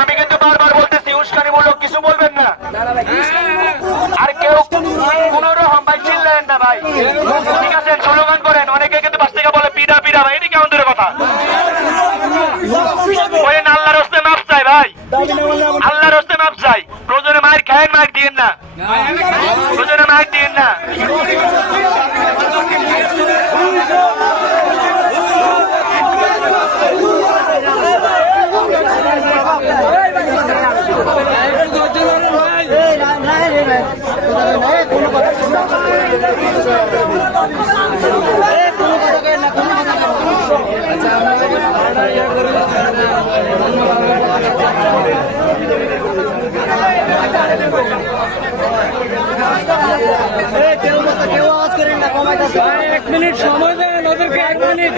আমি কিন্তু বারবার বলতেছি উস্কানিমূলক কিছু বলবেন না, আর কেউ কোন রকম ভাই চিল্লেন না ভাই, ঠিক আছে? স্লোগান করেন, অনেকে কিন্তু বাস থেকে বলে পিডা পিডা ভাই, এটি কেমন দূরের কথা? আল্লাহর হস্তে মাপ চাই ভাই, আল্লাহর হস্তে মাপ চাই। প্রয়োজনে মায়ের খায়েন, মায়ের দিয়েন না, প্রয়োজনে মায়ের দিয়েন না। এক মিনিট সময় দেন ওদেরকে, এক মিনিট।